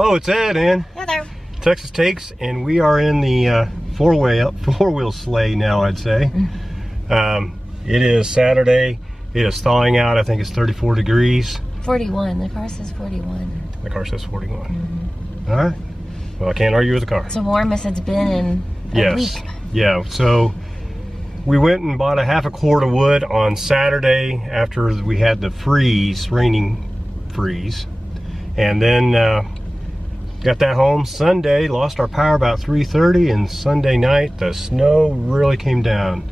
Hello, it's Ed and Heather. Texas Takes, and we are in the four-wheel sleigh now, I'd say. It is Saturday. It is thawing out. I think it's 34 degrees. 41. The car says 41. The car says 41. All right. Well, I can't argue with the car. It's the warmest it's been in a week. Yeah. So we went and bought a half a quart of wood on Saturday after we had the raining freeze, and then got that home Sunday. Lost our power about 3:30, and Sunday night the snow really came down.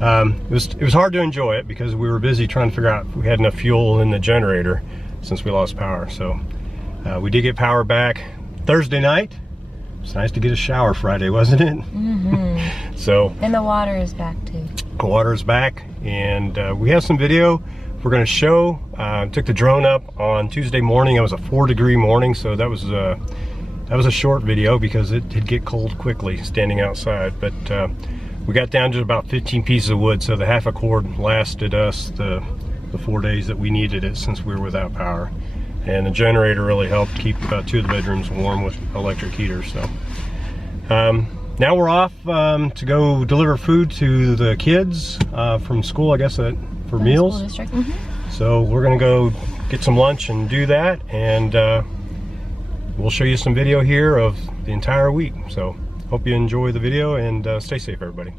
It was hard to enjoy it because we were busy trying to figure out if we had enough fuel in the generator since we lost power. So we did get power back Thursday night. It's nice to get a shower Friday, wasn't it? Mm-hmm. So, and the water is back too. The water is back, and we have some video we're going to show. Took the drone up on Tuesday morning. It was a 4-degree morning, so that was a short video because it did get cold quickly standing outside. But we got down to about 15 pieces of wood, so the half a cord lasted us the 4 days that we needed it since we were without power. And the generator really helped keep 2 of the bedrooms warm with electric heaters. So now we're off to go deliver food to the kids from school, I guess, for meals. School district. Mm-hmm. So we're gonna go get some lunch and do that, and we'll show you some video here of the entire week. So hope you enjoy the video, and stay safe, everybody.